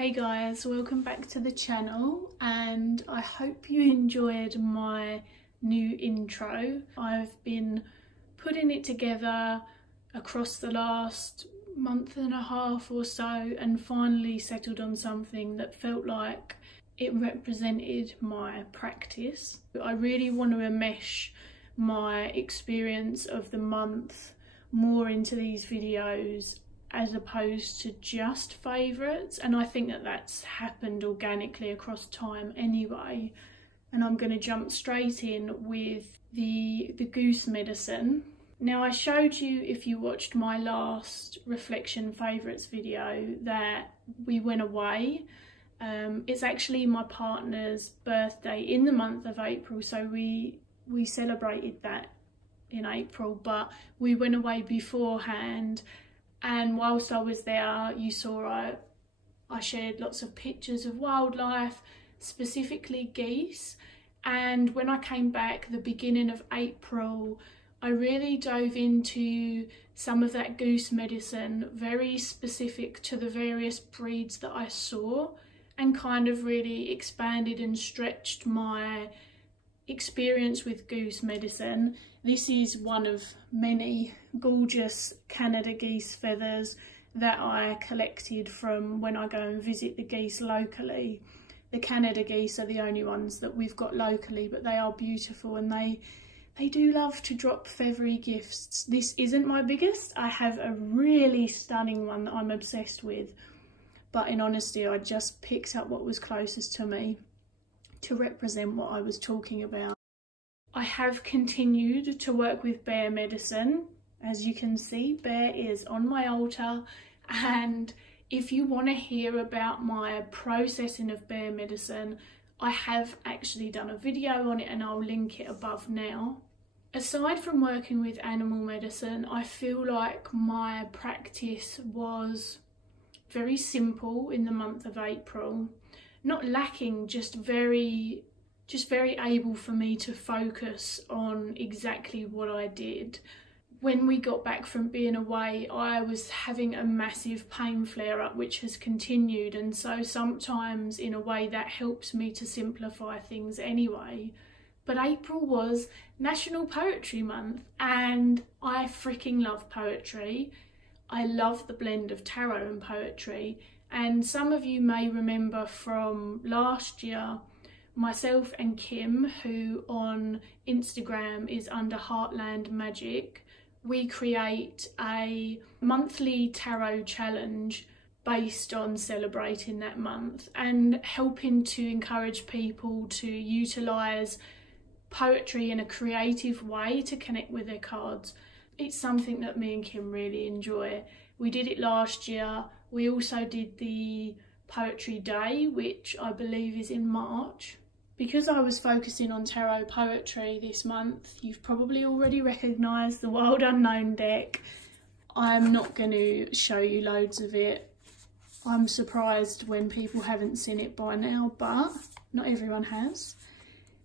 Hey guys, welcome back to the channel and I hope you enjoyed my new intro. I've been putting it together across the last month and a half or so and finally settled on something that felt like it represented my practice. I really want to enmesh my experience of the month more into these videos as opposed to just favourites, and I think that that's happened organically across time anyway. And I'm going to jump straight in with the goose medicine. Now, I showed you, if you watched my last reflection favourites video, that we went away. It's actually my partner's birthday in the month of April, so we celebrated that in April, but we went away beforehand. And whilst I was there, you saw I shared lots of pictures of wildlife, specifically geese. And when I came back the beginning of April, I really dove into some of that goose medicine, very specific to the various breeds that I saw, and kind of really expanded and stretched my experience with goose medicine. This is one of many gorgeous Canada geese feathers that I collected from when I go and visit the geese locally. The Canada geese are the only ones that we've got locally, but they are beautiful and they do love to drop feathery gifts. This isn't my biggest. I have a really stunning one that I'm obsessed with, but in honesty I just picked up what was closest to me to represent what I was talking about. I have continued to work with bear medicine. As you can see, bear is on my altar, and if you want to hear about my processing of bear medicine, I have actually done a video on it and I'll link it above now. Aside from working with animal medicine, I feel like my practice was very simple in the month of April. Not lacking, just very able for me to focus on exactly what I did. When we got back from being away, I was having a massive pain flare-up which has continued, and so sometimes in a way that helps me to simplify things anyway. But April was National Poetry Month and I freaking love poetry. I love the blend of tarot and poetry, and some of you may remember from last year, myself and Kim, who on Instagram is under Heartland Magic, we create a monthly tarot challenge based on celebrating that month and helping to encourage people to utilise poetry in a creative way to connect with their cards. It's something that me and Kim really enjoy. We did it last year. We also did the Poetry Day, which I believe is in March. Because I was focusing on tarot poetry this month, you've probably already recognised the Wild Unknown deck. I'm not going to show you loads of it. I'm surprised when people haven't seen it by now, but not everyone has.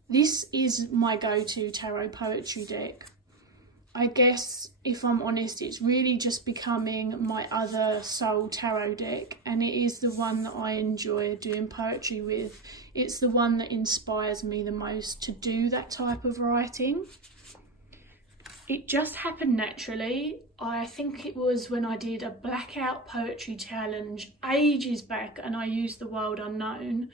This is my go-to tarot poetry deck. I guess, if I'm honest, it's really just becoming my other soul tarot deck, and it is the one that I enjoy doing poetry with. It's the one that inspires me the most to do that type of writing. It just happened naturally. I think it was when I did a blackout poetry challenge ages back and I used the Wild Unknown,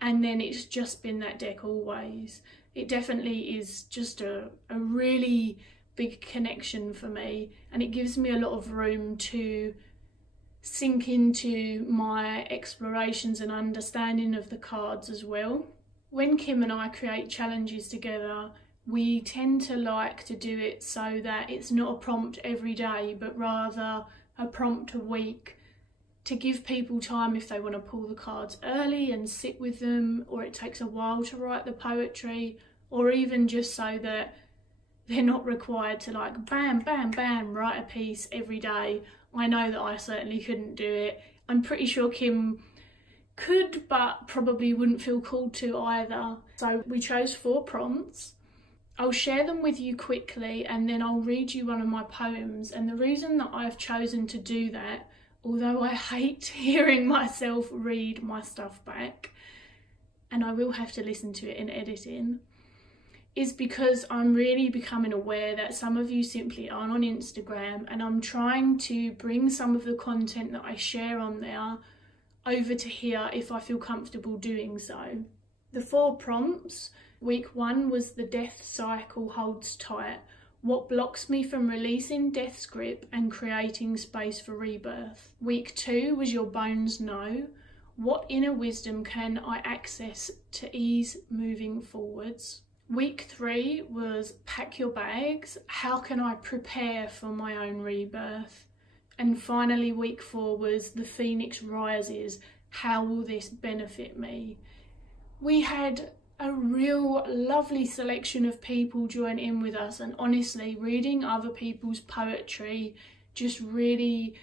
and then it's just been that deck always. It definitely is just a really big connection for me, and it gives me a lot of room to sink into my explorations and understanding of the cards as well. When Kim and I create challenges together, we tend to like to do it so that it's not a prompt every day, but rather a prompt a week, to give people time if they want to pull the cards early and sit with them, or it takes a while to write the poetry, or even just so that they're not required to like bam, bam, bam, write a piece every day. I know that I certainly couldn't do it. I'm pretty sure Kim could, but probably wouldn't feel called to either. So we chose 4 prompts. I'll share them with you quickly and then I'll read you one of my poems. And the reason that I've chosen to do that although I hate hearing myself read my stuff back, and I will have to listen to it in editing, is because I'm really becoming aware that some of you simply aren't on Instagram, and I'm trying to bring some of the content that I share on there over to here if I feel comfortable doing so. The 4 prompts, week 1 was the death cycle holds tight. What blocks me from releasing death's grip and creating space for rebirth? Week 2 was your bones know. What inner wisdom can I access to ease moving forwards? Week 3 was pack your bags. How can I prepare for my own rebirth? And finally, week 4 was the phoenix rises. How will this benefit me? We had a real lovely selection of people join in with us, and honestly, reading other people's poetry just really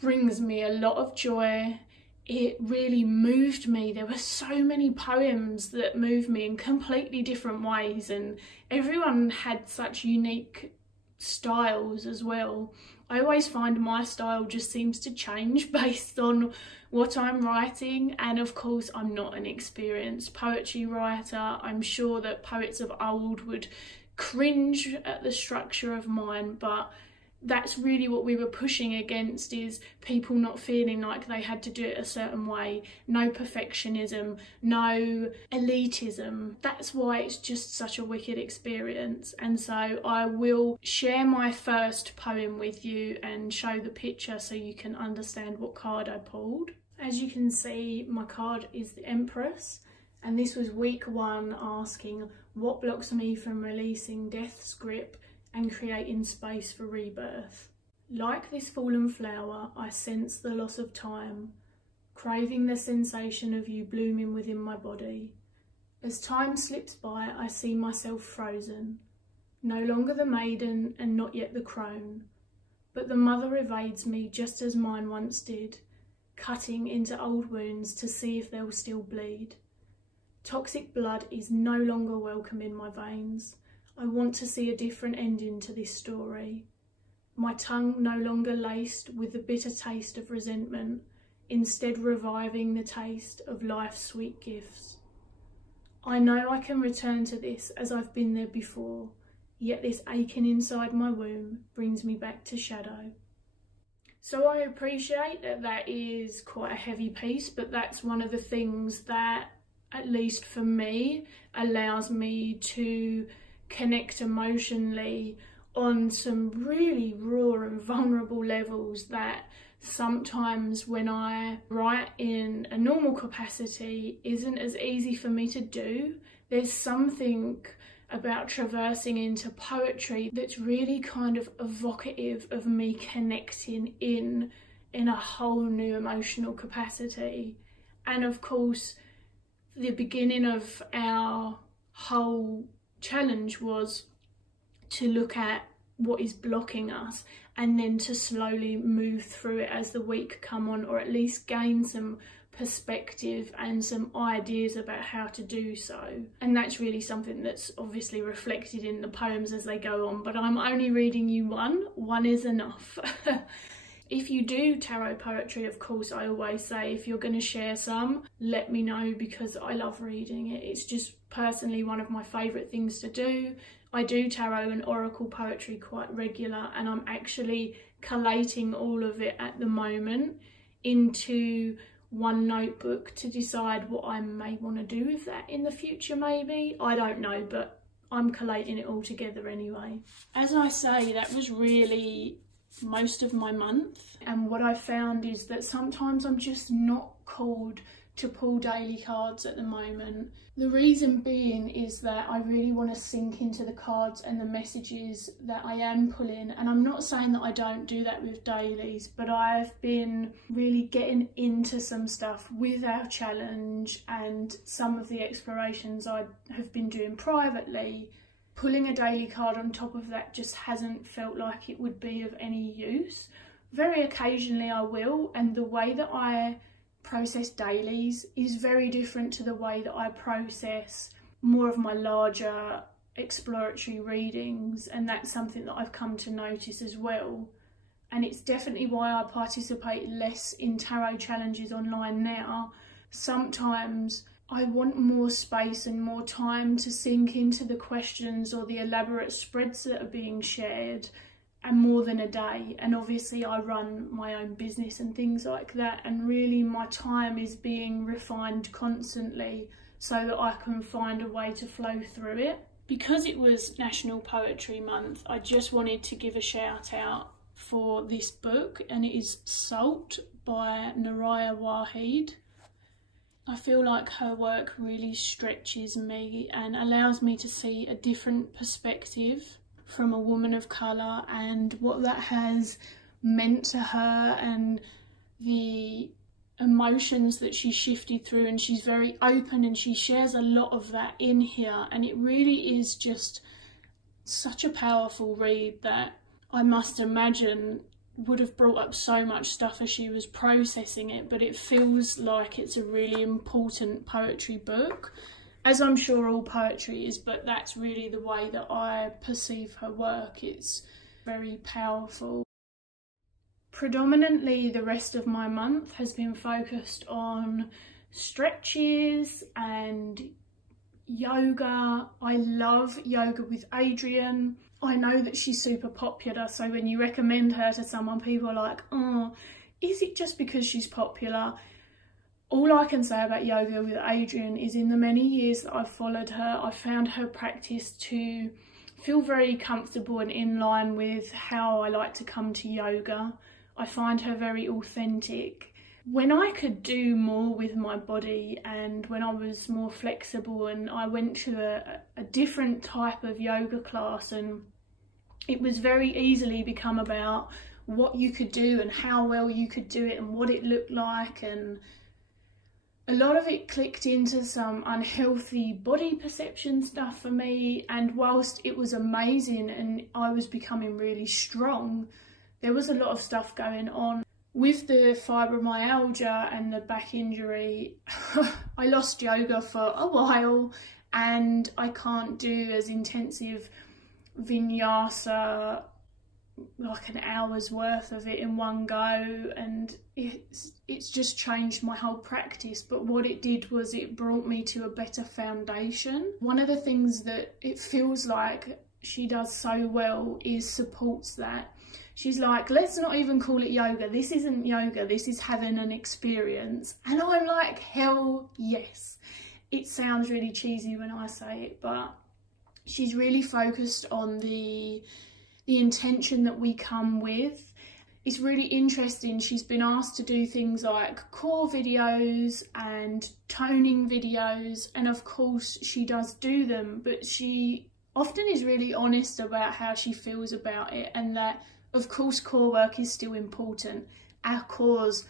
brings me a lot of joy. It really moved me. There were so many poems that moved me in completely different ways, and everyone had such unique styles as well. I always find my style just seems to change based on what I'm writing, and of course I'm not an experienced poetry writer. I'm sure that poets of old would cringe at the structure of mine, but that's really what we were pushing against, is people not feeling like they had to do it a certain way. No perfectionism, no elitism. That's why it's just such a wicked experience. And so I will share my first poem with you and show the picture so you can understand what card I pulled. As you can see, my card is the Empress, and this was week 1, asking what blocks me from releasing death's grip and creating space for rebirth. Like this fallen flower, I sense the loss of time, craving the sensation of you blooming within my body. As time slips by, I see myself frozen, no longer the maiden and not yet the crone, but the mother evades me just as mine once did, cutting into old wounds to see if they'll still bleed. Toxic blood is no longer welcome in my veins. I want to see a different ending to this story. My tongue no longer laced with the bitter taste of resentment, instead reviving the taste of life's sweet gifts. I know I can return to this as I've been there before, yet this aching inside my womb brings me back to shadow. So I appreciate that that is quite a heavy piece, but that's one of the things that, at least for me, allows me to connect emotionally on some really raw and vulnerable levels that sometimes when I write in a normal capacity isn't as easy for me to do. There's something about traversing into poetry that's really kind of evocative of me connecting in a whole new emotional capacity. And of course, the beginning of our whole challenge was to look at what is blocking us and then to slowly move through it as the week come on, or at least gain some perspective and some ideas about how to do so. And that's really something that's obviously reflected in the poems as they go on, but I'm only reading you one is enough. If you do tarot poetry, of course, I always say if you're going to share some, let me know, because I love reading it. It's just personally one of my favourite things to do. I do tarot and oracle poetry quite regular, and I'm actually collating all of it at the moment into one notebook to decide what I may want to do with that in the future maybe. I don't know, but I'm collating it all together anyway. As I say, that was really most of my month, and what I found is that sometimes I'm just not called to pull daily cards at the moment. The reason being is that I really want to sink into the cards and the messages that I am pulling, and I'm not saying that I don't do that with dailies, but I've been really getting into some stuff with our challenge and some of the explorations I have been doing privately. Pulling a daily card on top of that just hasn't felt like it would be of any use. Very occasionally I will, and the way that I process dailies is very different to the way that I process more of my larger exploratory readings, and that's something that I've come to notice as well. and it's definitely why I participate less in tarot challenges online now. Sometimes I want more space and more time to sink into the questions or the elaborate spreads that are being shared, and more than a day. And obviously I run my own business and things like that, and really my time is being refined constantly so that I can find a way to flow through it. Because it was National Poetry Month, I just wanted to give a shout out for this book, and it is Salt by Naraya Waheed. I feel like her work really stretches me and allows me to see a different perspective from a woman of colour, and what that has meant to her and the emotions that she shifted through. And she's very open and she shares a lot of that in here, and it really is just such a powerful read that I must imagine would have brought up so much stuff as she was processing it. But it feels like it's a really important poetry book, as I'm sure all poetry is, but that's really the way that I perceive her work. It's very powerful. Predominantly the rest of my month has been focused on stretches and yoga. I love yoga with Adriene. I know that she's super popular, so when you recommend her to someone, people are like, oh, is it just because she's popular? All I can say about yoga with Adriene is, in the many years that I've followed her, I found her practice to feel very comfortable and in line with how I like to come to yoga. I find her very authentic. When I could do more with my body and when I was more flexible, and I went to a different type of yoga class, and it was very easily become about what you could do and how well you could do it and what it looked like, and a lot of it clicked into some unhealthy body perception stuff for me. And whilst it was amazing and I was becoming really strong, there was a lot of stuff going on. With the fibromyalgia and the back injury, I lost yoga for a while, and I can't do as intensive vinyasa, like an hour's worth of it in one go, and it's just changed my whole practice. But what it did was it brought me to a better foundation. One of the things that it feels like she does so well is supports that. She's like, let's not even call it yoga. This isn't yoga, this is having an experience. And I'm like, hell yes. It sounds really cheesy when I say it, but she's really focused on the intention that we come with. It's really interesting. She's been asked to do things like core videos and toning videos, and of course she does do them, but she often is really honest about how she feels about it, and that of course core work is still important. Our cores,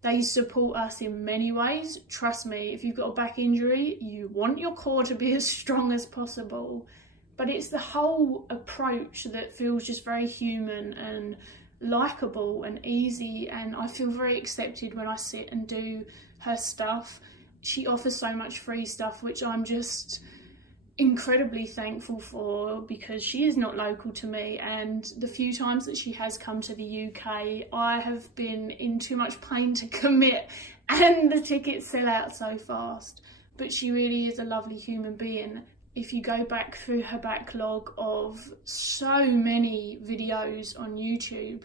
they support us in many ways. Trust me, if you've got a back injury, you want your core to be as strong as possible. But it's the whole approach that feels just very human and likeable and easy, and I feel very accepted when I sit and do her stuff. She offers so much free stuff, which I'm just incredibly thankful for, because she is not local to me, and the few times that she has come to the UK, I have been in too much pain to commit, and the tickets sell out so fast. But she really is a lovely human being. If you go back through her backlog of so many videos on YouTube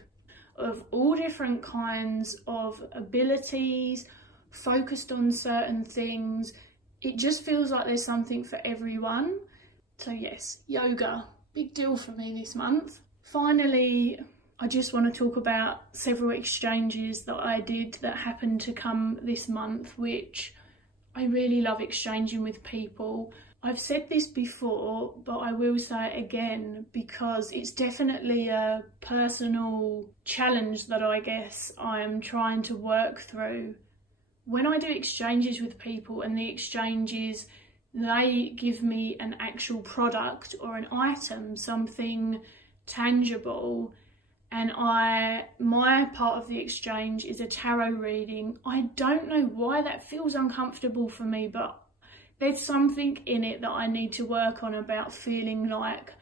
of all different kinds of abilities, focused on certain things, it just feels like there's something for everyone. So yes, yoga, big deal for me this month. Finally, I just want to talk about several exchanges that I did that happened to come this month, which I really love exchanging with people. I've said this before, but I will say it again because it's definitely a personal challenge that I guess I'm trying to work through. When I do exchanges with people and the exchanges, they give me an actual product or an item, something tangible, and my part of the exchange is a tarot reading. I don't know why that feels uncomfortable for me, but there's something in it that I need to work on about feeling like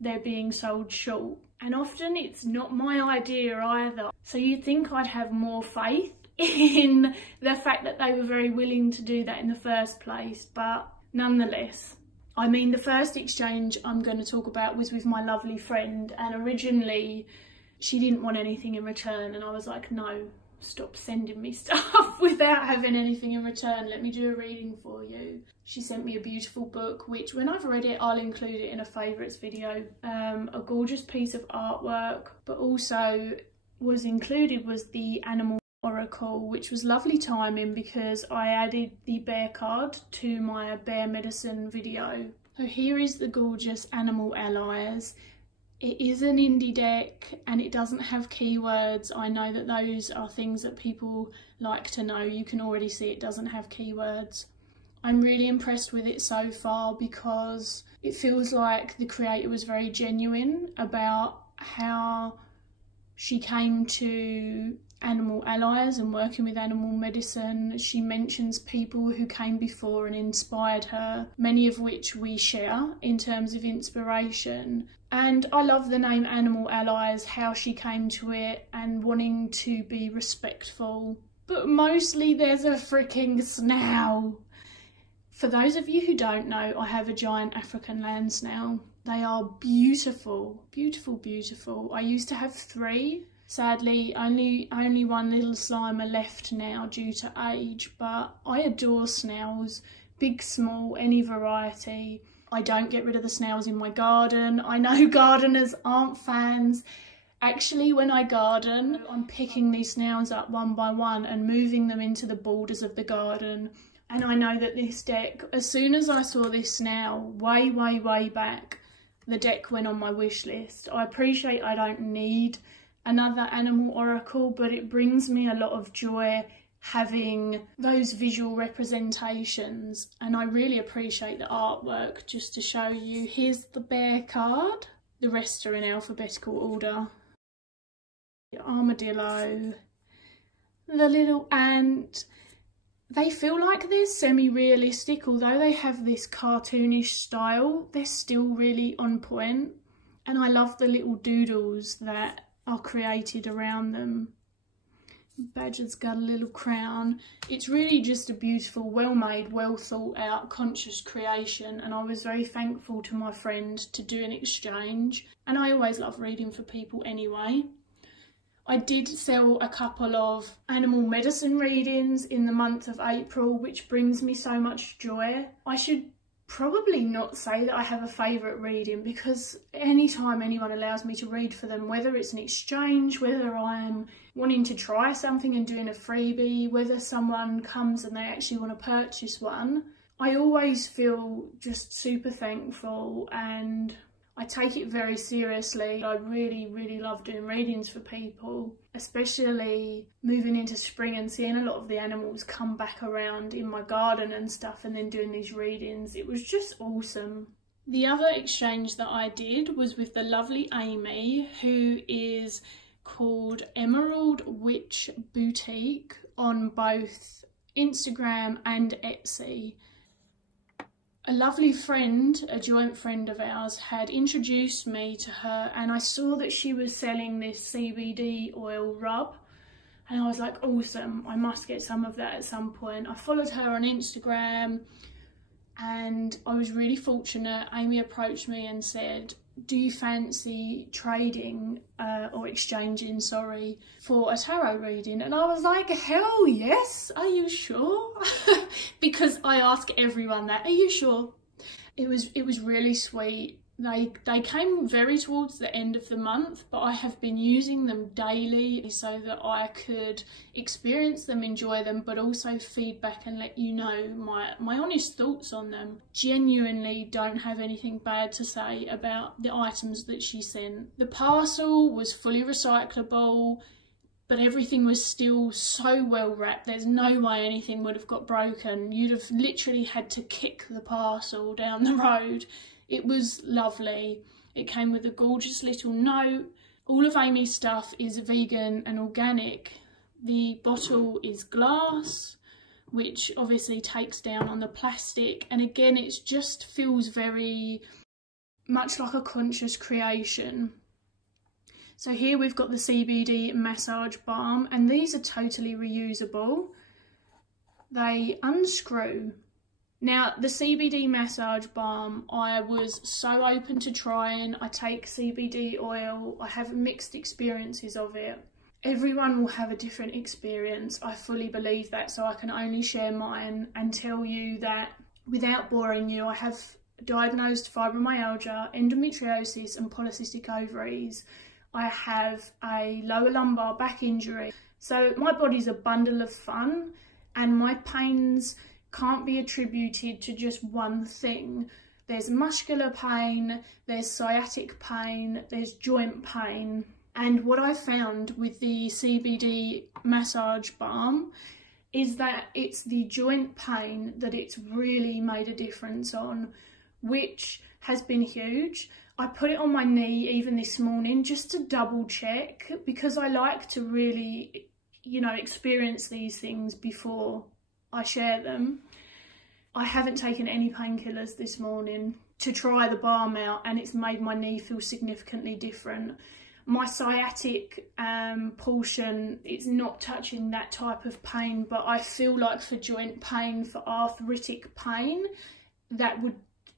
they're being sold short. and often it's not my idea either. So you'd think I'd have more faith in the fact that they were very willing to do that in the first place, but nonetheless. I mean, the first exchange I'm going to talk about was with my lovely friend, and originally she didn't want anything in return, and I was like, no, stop sending me stuff without having anything in return. Let me do a reading for you. She sent me a beautiful book, which when I've read it, I'll include it in a favourites video. A gorgeous piece of artwork, but also was included was the animal oracle, which was lovely timing because I added the bear card to my bear medicine video. So here is the gorgeous animal allies. It is an indie deck and it doesn't have keywords. I know that those are things that people like to know. You can already see it doesn't have keywords. I'm really impressed with it so far because it feels like the creator was very genuine about how she came to animal allies and working with animal medicine. She mentions people who came before and inspired her, many of which we share in terms of inspiration. And I love the name Animal Allies, how she came to it and wanting to be respectful. But mostly there's a freaking snail. For those of you who don't know, I have a giant African land snail. They are beautiful, beautiful, beautiful. I used to have 3. Sadly, only one little Slimer left now due to age, but I adore snails, big, small, any variety. I don't get rid of the snails in my garden. I know gardeners aren't fans. Actually, when I garden, I'm picking these snails up one by one and moving them into the borders of the garden. And I know that this deck, as soon as I saw this snail, way, way, way back, the deck went on my wish list. I appreciate I don't need another animal oracle, but it brings me a lot of joy having those visual representations, and I really appreciate the artwork. Just to show you, here's the bear card, the rest are in alphabetical order. The armadillo, the little ant. They feel like they're semi-realistic, although they have this cartoonish style, they're still really on point, and I love the little doodles that are created around them. Badger's got a little crown. It's really just a beautiful, well-made, well thought out, conscious creation, and I was very thankful to my friend to do an exchange, and I always love reading for people anyway. I did sell a couple of animal medicine readings in the month of April, which brings me so much joy. I should probably not say that I have a favourite reading, because anytime anyone allows me to read for them, whether it's an exchange, whether I'm wanting to try something and doing a freebie, whether someone comes and they actually want to purchase one, I always feel just super thankful and I take it very seriously. I really, really love doing readings for people, especially moving into spring and seeing a lot of the animals come back around in my garden and stuff, and then doing these readings. It was just awesome. The other exchange that I did was with the lovely Amy, who is called Emerald Witch Boutique on both Instagram and Etsy. A lovely friend, a joint friend of ours, had introduced me to her, and I saw that she was selling this CBD oil rub, and I was like, awesome, I must get some of that at some point. I followed her on Instagram and I was really fortunate. Amy approached me and said, do you fancy trading or exchanging, sorry, for a tarot reading? And I was like, hell yes, are you sure? Because I ask everyone that, are you sure? It was really sweet. They came very towards the end of the month, but I have been using them daily so that I could experience them, enjoy them, but also feedback and let you know my honest thoughts on them. Genuinely don't have anything bad to say about the items that she sent. The parcel was fully recyclable, but everything was still so well wrapped. There's no way anything would have got broken. You'd have literally had to kick the parcel down the road. It was lovely. It came with a gorgeous little note. All of Amy's stuff is vegan and organic. The bottle is glass, which obviously takes down on the plastic. And again, it just feels very much like a conscious creation. So here we've got the CBD massage balm, and these are totally reusable. They unscrew. Now, the CBD massage balm, I was so open to trying. I take CBD oil. I have mixed experiences of it. Everyone will have a different experience. I fully believe that, so I can only share mine and tell you that without boring you, I have diagnosed fibromyalgia, endometriosis and polycystic ovaries. I have a lower lumbar back injury. So my body's a bundle of fun, and my pains can't be attributed to just one thing. There's muscular pain, there's sciatic pain, there's joint pain. And what I found with the CBD massage balm is that it's the joint pain that it's really made a difference on, which has been huge. I put it on my knee even this morning just to double check, because I like to really, you know, experience these things before I share them. I haven't taken any painkillers this morning to try the balm out, and it's made my knee feel significantly different. My sciatic portion, it's not touching that type of pain, but I feel like for joint pain, for arthritic pain, that would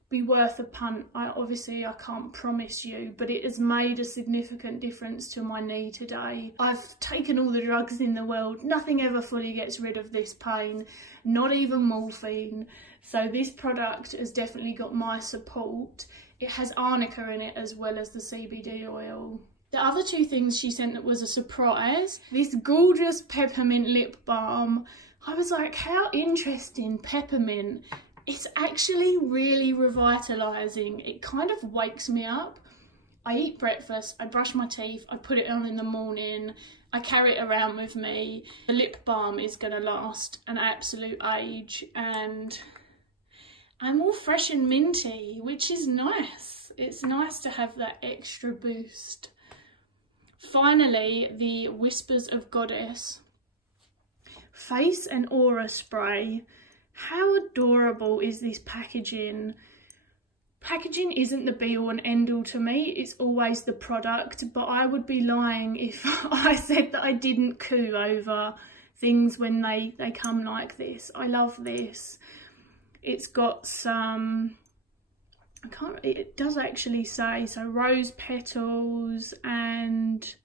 be worth a punt. Obviously I can't promise you, but it has made a significant difference to my knee today. I've taken all the drugs in the world. Nothing ever fully gets rid of this pain, not even morphine. So this product has definitely got my support. It has arnica in it as well as the CBD oil. The other two things she sent that was a surprise, this gorgeous peppermint lip balm. I was like, how interesting, peppermint. It's actually really revitalising. It kind of wakes me up. I eat breakfast, I brush my teeth, I put it on in the morning, I carry it around with me. The lip balm is going to last an absolute age, and I'm all fresh and minty, which is nice. It's nice to have that extra boost. Finally, the Whispers of Goddess Face and Aura Spray. How adorable is this packaging? Packaging isn't the be all and end all to me, it's always the product, but I would be lying if I said that I didn't coo over things when they come like this. I love this. It's got some, it does actually say, so rose petals and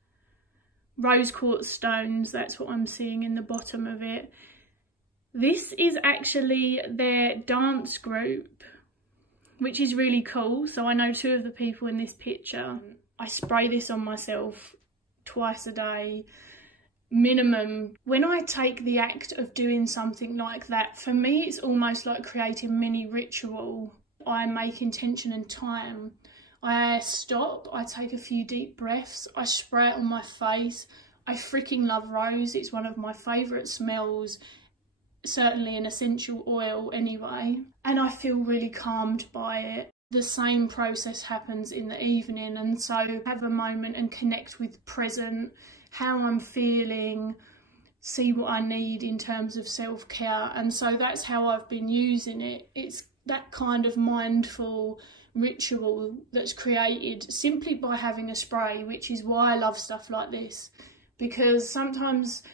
rose quartz stones, that's what I'm seeing in the bottom of it. This is actually their dance group, which is really cool. So I know two of the people in this picture. I spray this on myself twice a day, minimum. When I take the act of doing something like that, for me, it's almost like creating mini ritual. I make intention and time. I stop, I take a few deep breaths, I spray it on my face. I freaking love rose. It's one of my favourite smells. Certainly an essential oil anyway, and I feel really calmed by it. The same process happens in the evening, and so have a moment and connect with present, how I'm feeling, see what I need in terms of self-care. And so that's how I've been using it. It's that kind of mindful ritual that's created simply by having a spray, which is why I love stuff like this, because sometimes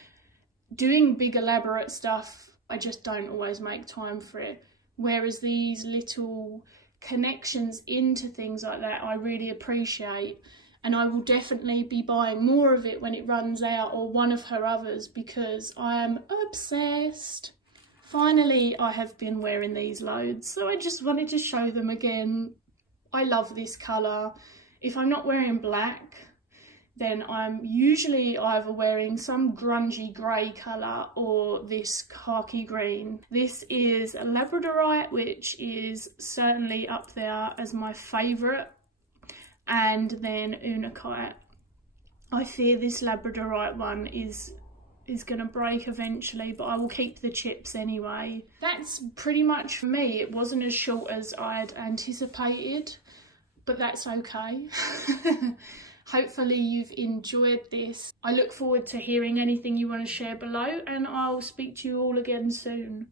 doing big elaborate stuff, I just don't always make time for it. Whereas these little connections into things like that, I really appreciate. And I will definitely be buying more of it when it runs out, or one of her others, because I am obsessed. Finally, I have been wearing these loads, so I just wanted to show them again. I love this colour. If I'm not wearing black, then I'm usually either wearing some grungy grey colour or this khaki green. This is a labradorite, which is certainly up there as my favourite, and then unakite. I fear this labradorite one is going to break eventually, but I will keep the chips anyway. That's pretty much for me. It wasn't as short as I'd anticipated, but that's okay. Hopefully you've enjoyed this. I look forward to hearing anything you want to share below, and I'll speak to you all again soon.